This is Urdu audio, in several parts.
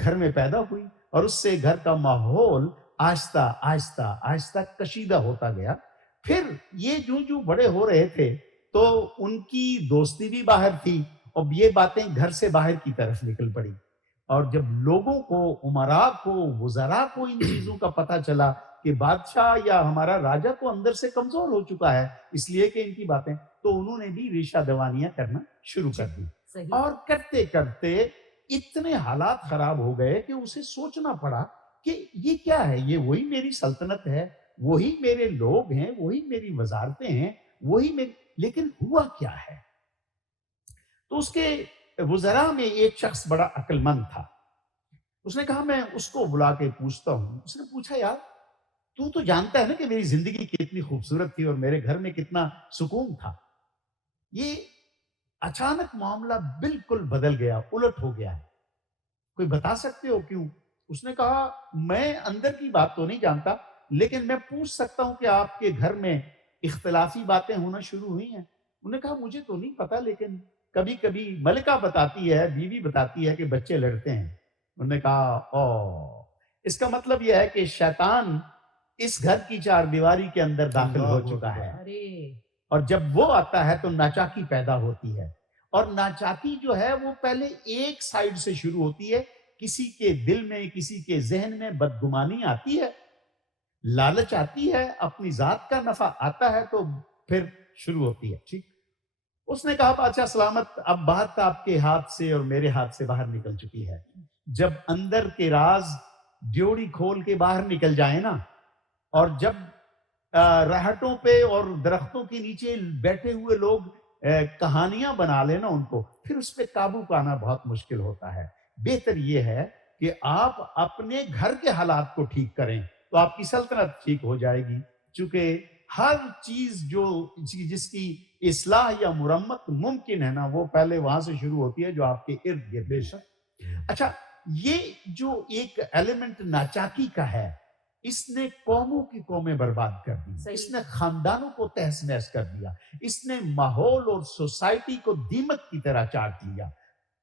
گھر میں پیدا ہوئی اور اس سے گھر کا ماحول آہستہ آہستہ آہستہ کشیدہ ہوتا گیا. پھر یہ جو بڑے ہو رہے تھے تو ان کی دوستی بھی باہر تھی اور یہ باتیں گھر سے باہر کی طرف نکل پڑی. اور جب لوگوں کو، امراء کو، وزراء کو ان چیزوں کا پتہ چلا کہ بادشاہ یا ہمارا راجہ تو اندر سے کمزور ہو چکا ہے اس لیے کہ ان کی باتیں، تو انہوں نے بھی ریشہ دوانیاں کرنا شروع کر دی. اور کرتے کرتے اتنے حالات خراب ہو گئے کہ اسے سوچنا پڑا کہ یہ کیا ہے، یہ وہی میری سلطنت ہے، وہی میرے لوگ ہیں، وہی میری وزارتیں ہیں، وہی میری، لیکن ہوا کیا ہے. تو اس کے وزراء میں ایک شخص بڑا عقل مند تھا. اس نے کہا میں اس کو بلا کے پوچھتا ہوں. اس نے پوچھا یار تو جانتا ہے نا کہ میری زندگی کتنی خوبصورت تھی اور میرے گھر میں کتنا سکون تھا، یہ اچانک معاملہ بالکل بدل گیا، الٹ ہو گیا ہے، کوئی بتا سکتے ہو کیوں؟ اس نے کہا میں اندر کی بات تو نہیں جانتا لیکن میں پوچھ سکتا ہوں کہ آپ کے گھر میں اختلافی باتیں ہونا شروع ہوئی ہیں. انہوں نے کہا مجھے تو نہیں پتا لیکن کبھی کبھی ملکہ بتاتی ہے، بیوی بتاتی ہے کہ بچے لڑتے ہیں. انہوں نے کہا اس کا مطلب یہ ہے کہ شیطان اس گھر کی چار دیواری کے اندر داخل ہو چکا ہے اور جب وہ آتا ہے تو ناچاکی پیدا ہوتی ہے. اور ناچاکی جو ہے وہ پہلے ایک سائیڈ سے شروع ہوتی ہے، کسی کے دل میں، کسی کے ذہن میں بدگمانی آتی ہے، لالچ آتی ہے، اپنی ذات کا نفع آتا ہے تو پھر شروع ہوتی ہے. ٹھیک. اس نے کہا بادشاہ سلامت، اب بات آپ کے ہاتھ سے اور میرے ہاتھ سے باہر نکل چکی ہے. جب اندر کے راز ڈیوڑی کھول کے باہر نکل جائیں نا، اور جب رہٹوں پہ اور درختوں کے نیچے بیٹھے ہوئے لوگ کہانیاں بنا لینا ان کو، پھر اس پہ قابو پانا بہت مشکل ہوتا ہے. بہتر یہ ہے کہ آپ اپنے گھر کے حالات کو ٹھیک کریں تو آپ کی سلطنت ٹھیک ہو جائے گی. چونکہ ہر چیز جس کی اصلاح یا مرمت ممکن ہے نا، وہ پہلے وہاں سے شروع ہوتی ہے جو آپ کے ارد گرد. بے شک. اچھا، یہ جو ایک ایلیمنٹ ناچاکی کا ہے، اس نے قوموں کی قومیں برباد کر دی، اس نے خاندانوں کو تہس نہس کر دیا، اس نے ماحول اور سوسائٹی کو دیمک کی طرح چاٹ لیا.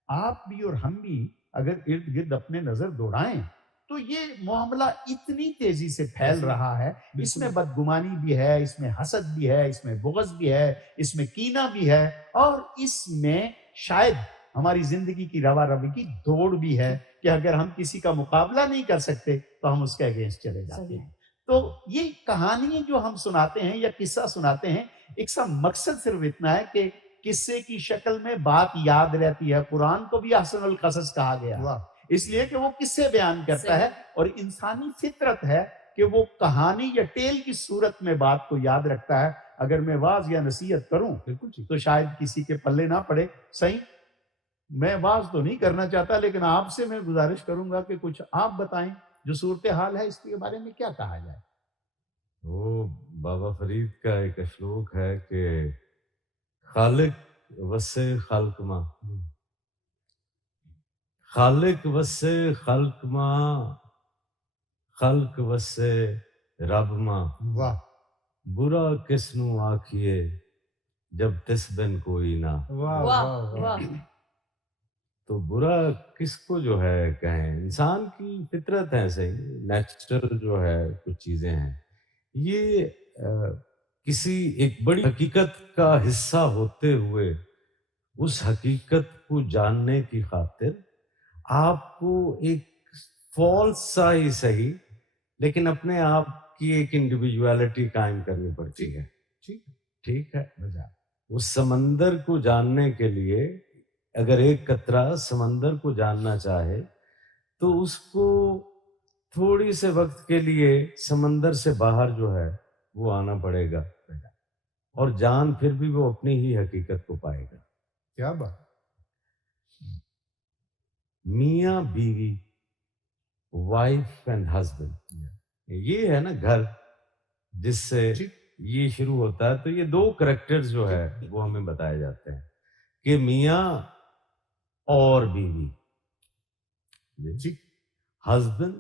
آپ بھی اور ہم بھی اگر ارد گرد اپنے نظر دوڑائیں تو یہ معاملہ اتنی تیزی سے پھیل رہا ہے. اس میں بدگمانی بھی ہے، اس میں حسد بھی ہے، اس میں بغض بھی ہے، اس میں کینہ بھی ہے، اور اس میں شاید ہماری زندگی کی روا روی کی دوڑ بھی ہے کہ اگر ہم کسی کا مقابلہ نہیں کر سکتے تو ہم اس کے اگینسٹ چلے جاتے ہیں. تو یہ کہانی جو ہم سناتے ہیں یا قصہ سناتے ہیں، ایک سا مقصد صرف اتنا ہے کہ قصے کی شکل میں بات یاد رہتی ہے. قرآن کو بھی احسن القصص کہا گیا اس لیے کہ وہ قصے بیان کرتا ہے، اور انسانی فطرت ہے کہ وہ کہانی یا ٹیل کی صورت میں بات کو یاد رکھتا ہے. اگر میں واعظ یا نصیحت کروں تو شاید کسی کے پلے نہ پڑے. صحیح، میں واعظ تو نہیں کرنا چاہتا لیکن آپ سے میں گزارش کروں گا کہ کچھ آپ بتائیں جو صورتحال ہے اس کے بارے میں کیا کہا جائے. وہ بابا فرید کا ایک اشلوک ہے کہ خالق وسع خلق ماں، خالق وسع خلق ماں، خلق وسع رب ماں. واہ. برا کس نو آکھیے جب تس بن کوئی نہ. واہ واہ. تو برا کس کو جو ہے کہیں، انسان کی فطرت ہے، صحیح نیچرل جو ہے کچھ چیزیں ہیں. یہ کسی ایک بڑی حقیقت کا حصہ ہوتے ہوئے اس حقیقت کو جاننے کی خاطر آپ کو ایک فالس سا ہی صحیح لیکن اپنے آپ کی ایک انڈیویجویلٹی قائم کرنی پڑتی ہے. ٹھیک ہے. اس سمندر کو جاننے کے لیے اگر ایک قطرہ سمندر کو جاننا چاہے تو اس کو تھوڑی سے وقت کے لیے سمندر سے باہر جو ہے وہ آنا پڑے گا، اور جان پھر بھی وہ اپنی ہی حقیقت کو پائے گا. کیا بات. میاں بیوی، وائف اینڈ ہسبینڈ، یہ ہے نا گھر جس سے یہ شروع ہوتا ہے. تو یہ دو کریکٹرز جو ہے وہ ہمیں بتائے جاتے ہیں کہ میاں اور بیوی، ہسبینڈ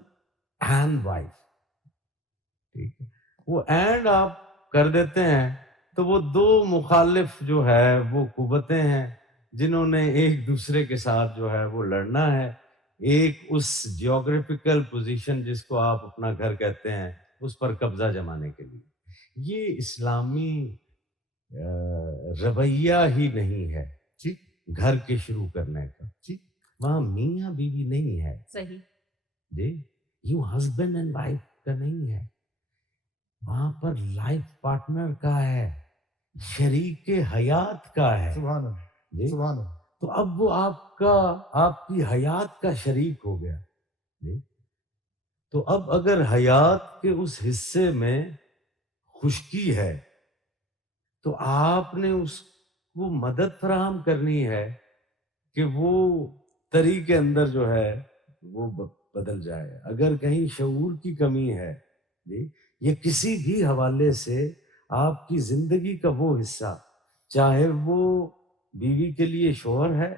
اینڈ وائف. ٹھیک ہے. وہ اینڈ آپ کر دیتے ہیں تو وہ دو مخالف جو ہے وہ قوتیں ہیں جنہوں نے ایک دوسرے کے ساتھ جو ہے وہ لڑنا ہے. ایک اس جیوگرافیکل پوزیشن جس کو آپ اپنا گھر کہتے ہیں اس پر قبضہ جمانے کے لیے. یہ اسلامی رویہ ہی نہیں ہے ٹھیک گھر کے شروع کرنے کا. ٹھیک وہاں میاں بیوی نہیں ہے صحیح. جی، یوں ہسبینڈ اینڈ وائف کا نہیں ہے. وہاں پر لائف پارٹنر کا ہے، شریک حیات کا ہے. سبحان اللہ جی، سبحان اللہ. تو اب وہ آپ کی حیات کا شریک ہو گیا. جی، تو اب اگر حیات کے اس حصے میں خشکی ہے تو آپ نے اس کو مدد فراہم کرنی ہے کہ وہ تری کے اندر جو ہے وہ بدل جائے. اگر کہیں شعور کی کمی ہے جی، یہ کسی بھی حوالے سے آپ کی زندگی کا وہ حصہ، چاہے وہ بیوی کے لیے شوہر ہے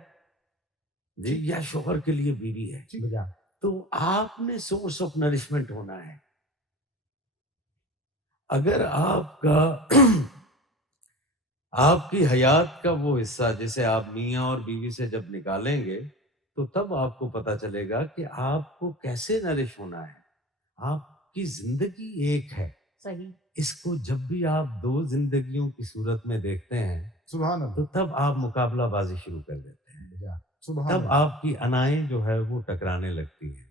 جی یا شوہر کے لیے بیوی ہے، تو آپ نے سورس آف نرشمنٹ ہونا ہے. اگر آپ کی حیات کا وہ حصہ جسے آپ میاں اور بیوی سے جب نکالیں گے تو تب آپ کو پتا چلے گا کہ آپ کو کیسے نرش ہونا ہے. آپ کی زندگی ایک ہے. صحیح. اس کو جب بھی آپ دو زندگیوں کی صورت میں دیکھتے ہیں سبحان اللہ تو تب آپ مقابلہ بازی شروع کر دیتے ہیں. سبحان تب اللہ. آپ کی انائیں جو ہے وہ ٹکرانے لگتی ہیں.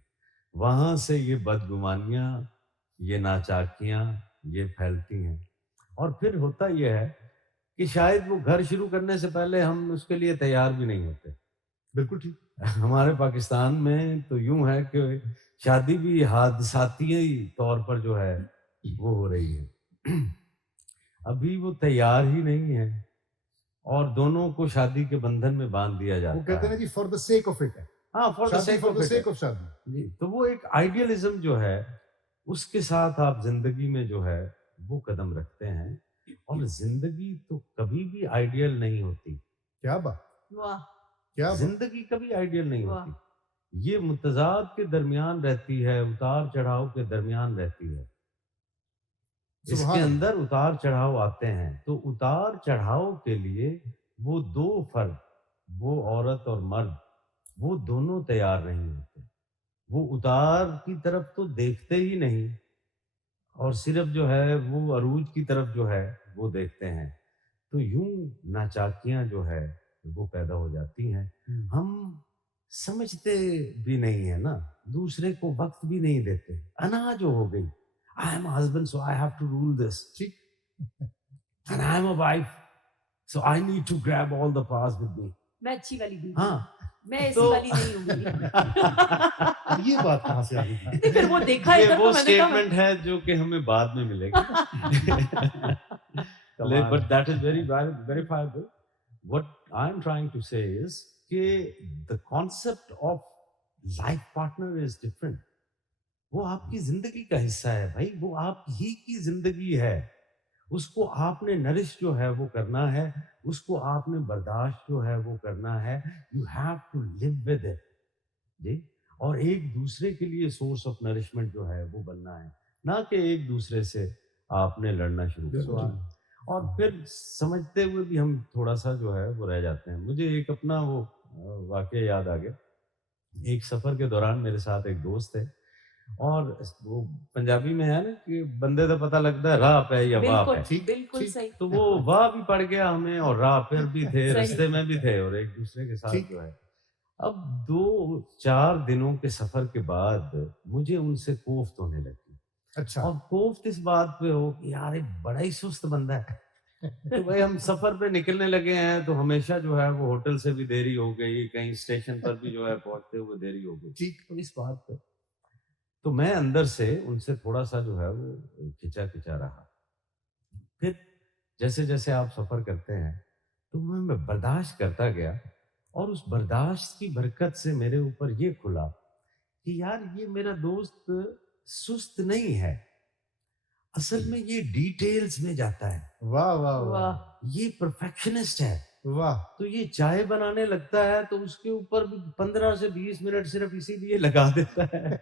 وہاں سے یہ بدگمانیاں، یہ ناچاکیاں یہ پھیلتی ہیں. اور پھر ہوتا یہ ہے کہ شاید وہ گھر شروع کرنے سے پہلے ہم اس کے لیے تیار بھی نہیں ہوتے. بالکل ٹھیک. ہمارے پاکستان میں تو یوں ہے کہ شادی بھی حادثاتی طور پر جو ہے وہ ہو رہی ہے. ابھی وہ تیار ہی نہیں ہے اور دونوں کو شادی کے بندھن میں باندھ دیا جاتا ہے. وہ کہتے ہیں جی for the sake of it ہے. ہاں، فار دا سیک آف شادی. جی، تو وہ ایک آئیڈیلزم جو ہے اس کے ساتھ آپ زندگی میں جو ہے وہ قدم رکھتے ہیں. اور زندگی تو کبھی بھی آئیڈیل نہیں ہوتی. کیا بات. واہ. کیا بات. زندگی کبھی آئیڈیل نہیں واہ. ہوتی. یہ متضاد کے درمیان رہتی ہے، اتار چڑھاؤ کے درمیان رہتی ہے. اس سبحان کے اللہ. اندر اتار چڑھاؤ آتے ہیں تو اتار چڑھاؤ کے لیے وہ دو فرد، وہ عورت اور مرد، وہ دونوں تیار نہیں ہوتے. وہ اتار کی طرف تو دیکھتے ہی نہیں اور صرف جو ہے وہ عروج کی طرف جو ہے وہ دیکھتے ہیں. تو یوں ناچاکیاں جو ہے وہ پیدا ہو جاتی ہیں. ہم سمجھتے بھی نہیں ہیں نا، دوسرے کو وقت بھی نہیں دیتے. انا جو ہو گئی، I am a husband so I have to rule this. ٹھیک. And I am a wife so I need to grab all the powers with me. میں اچھی والی بھی ہاں، میں ایسی والی نہیں ہوں گی. یہ بات کہاں سے آ گئی؟ نہیں، پھر وہ دیکھا یہ ادھر وہ تو میں نے کہا اسٹیٹمنٹ ہے جو کہ ہمیں بعد میں ملے گی. But that is very verifiable. What I am trying to say is کہ the concept of life partner is different. وہ آپ کی زندگی کا حصہ ہے بھائی، وہ آپ ہی کی زندگی ہے. اس کو آپ نے نرش جو ہے وہ کرنا ہے، اس کو آپ نے برداشت جو ہے وہ کرنا ہے. You have to live with it. جی، اور ایک دوسرے کے لیے سورس آف نرشمنٹ جو ہے وہ بننا ہے، نہ کہ ایک دوسرے سے آپ نے لڑنا شروع کرنا. اور پھر سمجھتے ہوئے بھی ہم تھوڑا سا جو ہے وہ رہ جاتے ہیں. مجھے ایک اپنا وہ واقعہ یاد آ گیا. ایک سفر کے دوران میرے ساتھ ایک دوست تھے اور وہ پنجابی میں ہے نا کہ بندے تو پتہ لگتا ہے راہ پہ یا واہ پہ. بالکل صحیح. تو وہ واہ بھی پڑ گیا ہمیں اور راہ پھر بھی تھے، رستے میں بھی تھے اور ایک دوسرے کے ساتھ جو ہے. اب 2-4 دنوں کے سفر کے بعد مجھے ان سے کوفت ہونے لگی. اچھا. اور کوفت اس بات پہ ہو کہ یار ایک بڑا ہی سست بندہ ہے. تو بھائی ہم سفر پہ نکلنے لگے ہیں تو ہمیشہ جو ہے وہ ہوٹل سے بھی دیری ہو گئی، کہیں اسٹیشن پر بھی جو ہے پہنچتے ہوئے دیری ہو گئی. ٹھیک. تو اس بات پہ تو میں اندر سے ان سے تھوڑا سا جو ہے وہ کھچا رہا. پھر جیسے جیسے آپ سفر کرتے ہیں تو میں برداشت کرتا گیا اور اس برداشت کی برکت سے میرے اوپر یہ کھلا کہ یار یہ میرا دوست سست نہیں ہے، اصل میں یہ ڈیٹیلز میں جاتا ہے. واہ واہ واہ. یہ پرفیکشنسٹ ہے. واہ. تو یہ چائے بنانے لگتا ہے تو اس کے اوپر 15 سے 20 منٹ صرف اسی لیے لگا دیتا ہے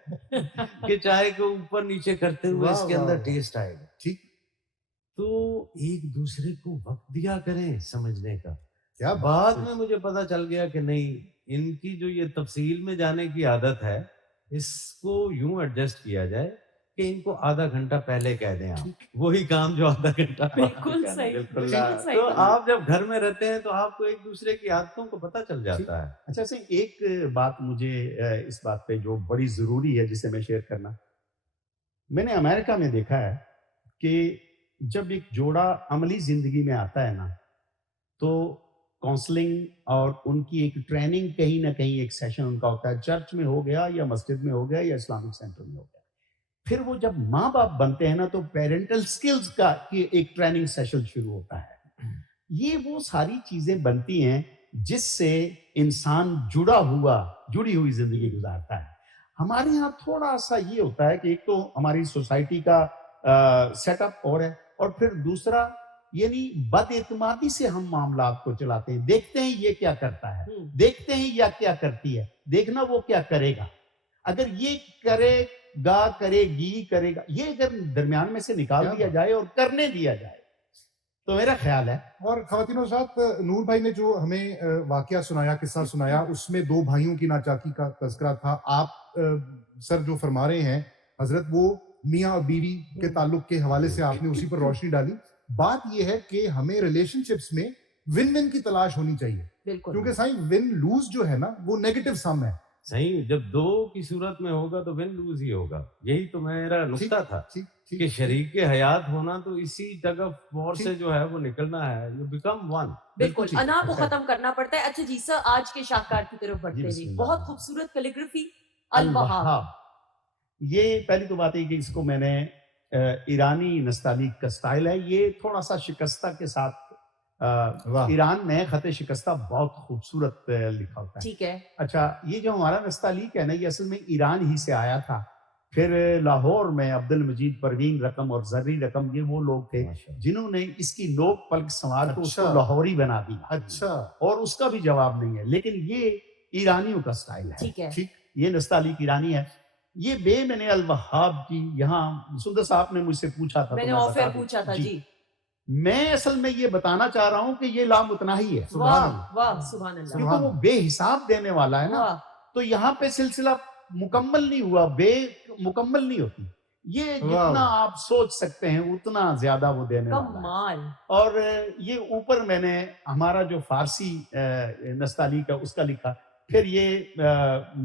کہ چائے کو اوپر نیچے کرتے ہوئے اس کے اندر ٹیسٹ آئے گا. ٹھیک. تو ایک دوسرے کو وقت دیا کریں سمجھنے کا. کیا بعد میں مجھے پتا چل گیا کہ نہیں، ان کی جو یہ تفصیل میں جانے کی عادت ہے، اس کو یوں ایڈجسٹ کیا جائے کہ ان کو آدھا گھنٹہ پہلے کہہ دیں آپ وہی کام جو آدھا گھنٹہ بالکل صحیح، بالکل تو آپ جب گھر میں رہتے ہیں تو آپ کو ایک دوسرے کی عادتوں کو پتہ چل جاتا ہے. اچھا سے ایک بات مجھے اس بات پہ جو بڑی ضروری ہے جسے میں شیئر کرنا، میں نے امریکہ میں دیکھا ہے کہ جب ایک جوڑا عملی زندگی میں آتا ہے نا تو کاؤنسلنگ اور ان کی ایک ٹریننگ کہیں نہ کہیں ایک سیشن ان کا ہوتا ہے، چرچ میں ہو گیا یا مسجد میں ہو گیا یا اسلامک سینٹر میں ہو گیا. پھر وہ جب ماں باپ بنتے ہیں نا تو پیرنٹل سکلز کا ایک ٹریننگ سیشن شروع ہوتا ہے. یہ وہ ساری چیزیں بنتی ہیں جس سے انسان جڑی ہوئی زندگی گزارتا ہے. ہمارے یہاں تھوڑا سا یہ ہوتا ہے کہ ایک تو ہماری سوسائٹی کا سیٹ اپ اور ہے، اور پھر دوسرا یعنی بد اعتمادی سے ہم معاملات کو چلاتے ہیں. دیکھتے ہیں یہ کیا کرتا ہے، دیکھتے ہیں یا کیا کرتی ہے، دیکھنا وہ کیا کرے گا. اگر یہ کرے گا، کرے گا، یہ اگر درمیان میں سے نکال دیا جائے اور کرنے دیا جائے تو میرا خیال ہے. اور خواتین و حضرات، نور بھائی نے جو ہمیں واقعہ سنایا، قصہ سنایا، اس میں 2 بھائیوں کی ناچاکی کا تذکرہ تھا. آپ سر جو فرما رہے ہیں حضرت، وہ میاں اور بیوی کے تعلق کے حوالے سے آپ نے اسی پر روشنی ڈالی. بات یہ ہے کہ ہمیں ریلیشن شپس میں ون ون کی تلاش ہونی چاہیے، کیونکہ سائیں ون لوز جو ہے نا وہ نیگیٹو سم ہے. صحیح، جب 2 کی صورت میں ہوگا تو ون لوز ہی ہوگا. یہی تو میرا نقطہ تھا کہ شریک حیات ہونا تو اسی ٹگ آف وار سے جو ہے وہ نکلنا ہے. You become one. بالکل انا کو ختم کرنا پڑتا ہے. اچھا جی سر، آج کے شاہکار کی طرف بڑھتے ہیں. بہت خوبصورت کیلیگرافی الوہاب. یہ پہلی تو بات ہے کہ اس کو میں نے ایرانی نستعلیق کا سٹائل ہے. یہ تھوڑا سا شکستہ کے ساتھ ایران میں خط شکستہ بہت خوبصورت لکھا ہوتا ہے. ٹھیک ہے. اچھا، یہ جو ہمارا نستعلیق ہے نا یہ اصل میں ایران ہی سے آیا تھا. پھر لاہور میں عبد المجید پروین رقم اور زرری رقم، یہ وہ لوگ تھے جنہوں نے اس کی نوک پلک سنوار کو اس کو لاہوری بنا دیا. اچھا، اور اس کا بھی جواب نہیں ہے، لیکن یہ ایرانیوں کا سٹائل ہے. ٹھیک ہے، یہ نستعلیق ایرانی ہے. یہ میں نے الوہاب کی یہاں سندر صاحب نے مجھ سے پوچھا تھا، میں نے آفر پوچھا تھا. جی میں اصل میں یہ بتانا چاہ رہا ہوں کہ یہ لامتناہی ہے. واہ واہ، سبحان اللہ. کیونکہ وہ بے حساب دینے والا ہے نا، تو یہاں پہ سلسلہ مکمل نہیں ہوا، بے مکمل نہیں ہوتی. یہ جتنا آپ سوچ سکتے ہیں اتنا زیادہ وہ دینے والا ہے. اور یہ اوپر میں نے ہمارا جو فارسی نستعلیق ہے اس کا لکھا، پھر یہ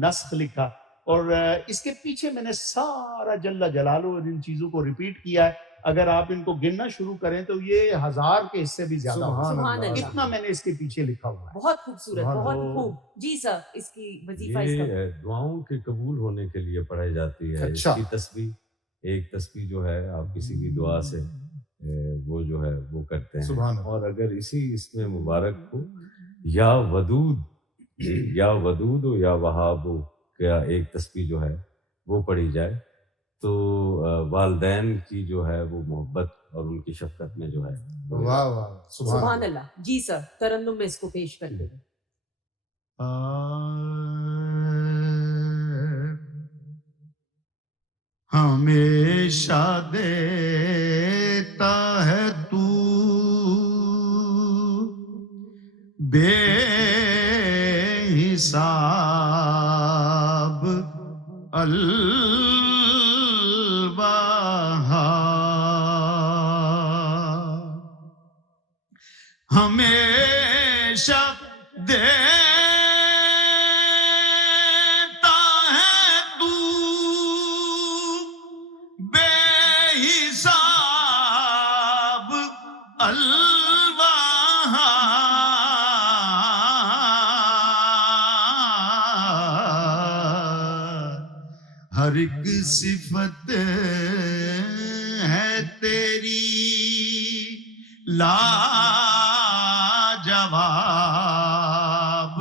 نسخ لکھا، اور اس کے پیچھے میں نے سارا جل جلالہ اور ان چیزوں کو ریپیٹ کیا ہے. اگر آپ ان کو گننا شروع کریں تو یہ 1000 کے حصے بھی زیادہ ہوگا. اتنا میں نے اس کے پیچھے لکھا ہوا ہے. بہت خوبصورت، بہت خوب. جی سر، اس کی وظیفہ یہ دعاؤں کے قبول ہونے کے لیے پڑھائی جاتی ہے. اس کی تسبیح، ایک تسبیح جو ہے آپ کسی کی دعا سے وہ جو ہے وہ کرتے ہیں. اور اگر اسی اس میں مبارک کو یا ودود ہو یا وہاب ہو کیا ایک تسبیح جو ہے وہ پڑھی جائے تو والدین کی جو ہے وہ محبت اور ان کی شفقت میں جو ہے. واہ واہ، سبحان اللہ. جی سر، ترنم میں اس کو پیش کر دیں. ہمیشہ دیتا ہے تو بے حساب ہمیشہ دیتا ہے تو بے حساب ہر ایک صفت ہے تیری لاجواب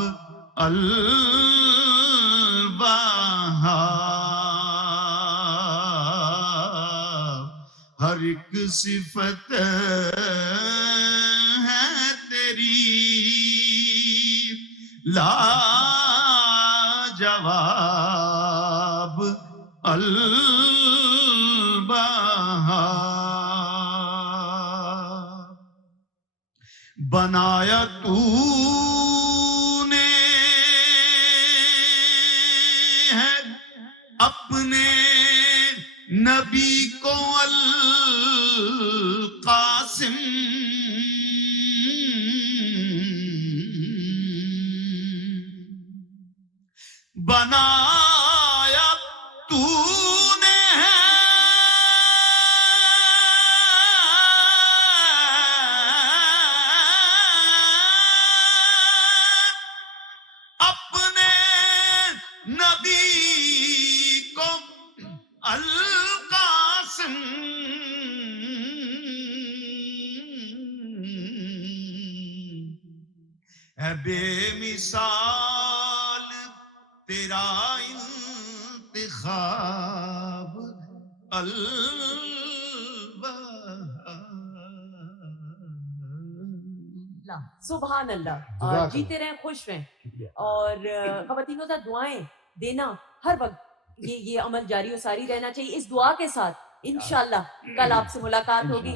الوہاب. ہر ایک صفت ہے تیری لاجواب الوہاب. بنایا تو نے ہے اپنے نبی کو القاسم، بنایا تو نے ہے اپنے نبی کو القاسم، اے بے مثال تیرا انتخاب سبحان اللہ. جزاک جیتے رہیں، خوش رہیں، اور خواتین کا دعائیں دینا ہر وقت یہ عمل جاری و ساری رہنا چاہیے. اس دعا کے ساتھ انشاءاللہ کل آپ سے ملاقات ہوگی.